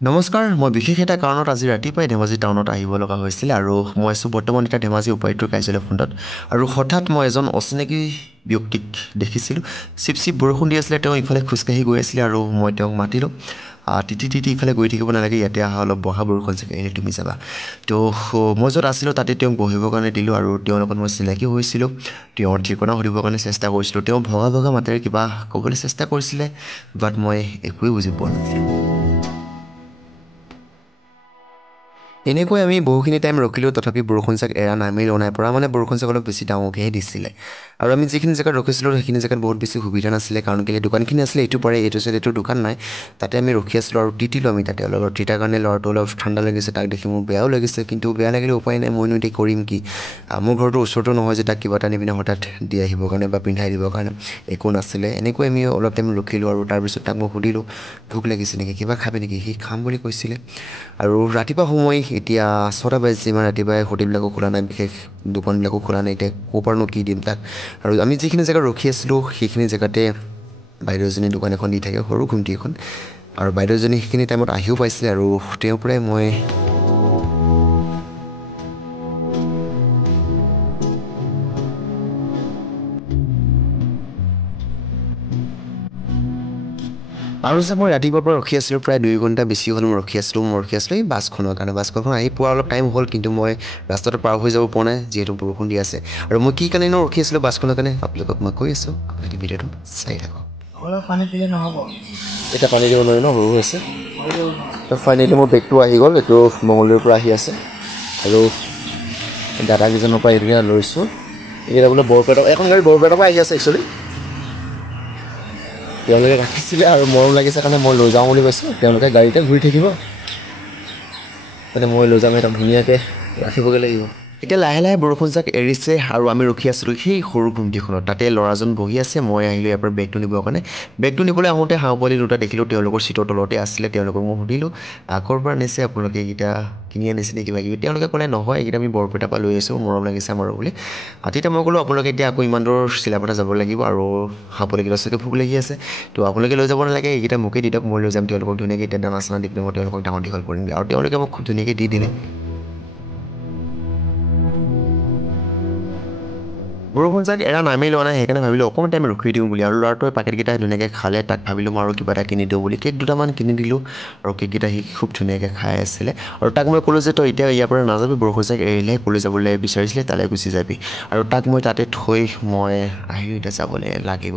নমস্কাৰ মই বিশেষ এটা কাৰণত আজি ৰাতিপুৱাই ধেমাজি টাউনত আহিব লগা হৈছিল আৰু মই আছোঁ বৰ্তমান এতিয়া ধেমাজি উপায়ুক্তৰ কাৰ্যালয় ফ্ৰণ্টত আৰু হঠাৎ মই এজন অচিনাকি ব্যক্তিক দেখিছিলোঁ চিপ বৰষুণ দি আছিলে তেওঁ ইফালে খোজকাঢ়ি গৈ আছিলে আৰু মই তেওঁক মাতিলোঁ তিতি ইফালে গৈ থাকিব নালাগে ইয়াতে অহা অলপ বহা বৰষুণ চাগে এনে তুমি যাবা তো মই য'ত আছিলোঁ তাতে তেওঁক বহিবৰ কাৰণে দিলোঁ আৰু তেওঁৰ লগত মই চিনাকি হৈছিলোঁ তেওঁৰ ঠিকনা সুধিবৰ কাৰণে চেষ্টা কৰিছিলোঁ তেওঁ ভগা মাতেৰে কিবা ক'বলৈ চেষ্টা কৰিছিলে বাট মই একোৱেই বুজি পোৱা নাছিলোঁ এনেকৈ আমি বহুখিনি টাইম ৰখিলোঁ তথাপি বৰষুণ চাগ এৰা নামেই নাই পৰা মানে বৰষুণ চাগ অলপ বেছি ডাঙৰকৈহে দিছিলে আৰু আমি যিখিনি জেগাত ৰখিছিলোঁ সেইখিনি জেগাত বহুত বেছি সুবিধা নাছিলে কাৰণ কেলৈ দোকানখিনি আছিলে এইটো পাৰে এইটো চাইড এইটো দোকান নাই তাতে আমি ৰখি আছিলোঁ আৰু তিতিলোঁ আমি তাতে অলপ তিতাৰ কাৰণে ল'ৰাটো অলপ ঠাণ্ডা লাগিছে তাক দেখি মোৰ বেয়াও লাগিছে কিন্তু বেয়া লাগিলে উপায় নাই মইনো এতিয়া কৰিম কি মোৰ ঘৰটো ওচৰতো নহয় যে তাক কিবা এটা নি পিনে হঠাৎ দি আহিবৰ কাৰণে বা পিন্ধাই দিবৰ কাৰণে একো নাছিলে এনেকৈ আমি অলপ টাইম ৰখিলোঁ আৰু তাৰপিছত তাক মই সুধিলোঁ ভোক লাগিছে নেকি কিবা খাবি নেকি সি খাম বুলি কৈছিলে আৰু ৰাতিপুৱা সময় এতিয়া 6টা বাজিছে ইমান ৰাতিপুৱাই হোটেলবিলাকো খোলা নাই বিশেষ দোকানবিলাকো খোলা নাই এতিয়া ক'ৰ পৰানো কি দিম তাক আৰু আমি যিখিনি জেগাত ৰখি আছিলোঁ সেইখিনি জেগাতে বাইদেউজনী দোকান এখন দি থাকে সৰু ঘুমটি এখন আৰু বাইদেউজনী সেইখিনি টাইমত আহিও পাইছিলে আৰু তেওঁৰ পৰাই মই আৰু যে মই ৰাতিপুৱাৰ পৰা ৰখি আছিলোঁ প্ৰায় 2 ঘণ্টা বেছি হ'ল মই ৰখি আছিলোঁ এই বাছখনৰ কাৰণে বাছখন আহি পোৱা অলপ টাইম হ'ল কিন্তু মই ৰাস্তাটো পাৰ হৈ যাব পৰা নাই যিহেতু বৰষুণ দি আছে আৰু মই কি কাৰণেনো ৰখি আছিলোঁ বাছখনৰ কাৰণে আপোনালোকক মই কৈ আছোঁ আপোনালোকে ভিডিঅ'টো চাই থাকক অলপ পানী দিলে নহ'ব এতিয়া পানী দিব নোৱাৰি ন সৰু হৈছে ফাইনেলি মোৰ বেগটো আহি গ'ল এইটো মঙলদৈৰ পৰা আহি আছে আৰু দাদাকেইজনৰ পৰা এইটোকে লৈছোঁ এতিয়া বোলে বৰপেটা এখন গাড়ী বৰপেটাৰ পৰা আহি আছে একচুৱেলি তেওঁলোকে ৰাখিছিলে আৰু মৰম লাগিছে কাৰণে মই লৈ যাওঁ বুলি কৈছোঁ তেওঁলোকে গাড়ীতে ঘূৰি থাকিব মানে মই লৈ যাম একদম ধুনীয়াকৈ ৰাখিবগৈ লাগিব এতিয়া লাহে লাহে বৰষুণ যাক এৰিছে আৰু আমি ৰখি আছিলোঁ সেই সৰু ঘুমটিখনত তাতে ল'ৰাজন বহি আছে মই আহিলোঁ ইয়াৰ পৰা বেগটো নিবৰ কাৰণে বেগটো নিবলৈ আহোঁতে হাঁহ পোৱালি দুটা দেখিলোঁ তেওঁলোকৰ চিটৰ তলতে আছিলে তেওঁলোকক মই সুধিলোঁ ক'ৰ পৰা নিছে আপোনালোকে এইকেইটা কিনি আনিছে নে কিবা কিবি তেওঁলোকে ক'লে নহয় এইকেইটা আমি বৰপেটাৰ পৰা লৈ আহিছোঁ মৰম লাগিছে আমাৰো বুলি তেতিয়া মই ক'লোঁ আপোনালোকে এতিয়া আকৌ ইমান দূৰ চিলাপথাৰ যাব লাগিব আৰু হাঁহ পোৱালিকেইটা চাগে ভোক লাগি আছে তো আপোনালোকে লৈ যাব নালাগে এইকেইটা মোকেই দি দিয়ক মই লৈ যাম তেওঁলোকক ধুনীয়াকৈ এতিয়া দানা চানা দি পিনে মই তেওঁলোকক ডাঙৰ দীঘল কৰিমগৈ আৰু তেওঁলোকে মোক খুব ধুনীয়াকৈ দি দিলে বৰষুণ যাক এৰা নামেই লোৱা নাই সেইকাৰণে ভাবিলোঁ অকণমান টাইম ৰখি দিওঁ বুলি আৰু ল'ৰাটোৱে পাকেটকেইটা ধুনীয়াকৈ খালে তাক ভাবিলোঁ মই আৰু কিবা এটা কিনি দিওঁ বুলি কেক দুটামান কিনি দিলোঁ আৰু কেককেইটা সি খুব ধুনীয়াকৈ খাই আছিলে আৰু তাক মই ক'লোঁ যে তই এতিয়া ইয়াৰ পৰা নাযাবি বৰষুণ যাক এৰিলেহে ক'লৈ যাবলৈ বিচাৰিছিলে তালৈ গুচি যাবি আৰু তাক মই তাতে থৈ মই আহিলোঁ এতিয়া যাবলৈ লাগিব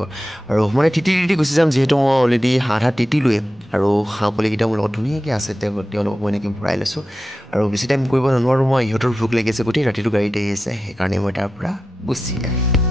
আৰু মানে তিতি গুচি যাম যিহেতু মই অলৰেডি আধা তিতিলোৱে আৰু হাঁহ পোৱালিকেইটা মোৰ লগত ধুনীয়াকৈ আছে তেওঁলোকক মই এনেকৈ ভৰাই লৈছোঁ আৰু বেছি টাইম কৰিব নোৱাৰোঁ মই ইহঁতৰ ভোক লাগিছে গোটেই ৰাতিটো গাড়ীত আহি আছে সেইকাৰণে মই তাৰ পৰা গুচি আহিলোঁ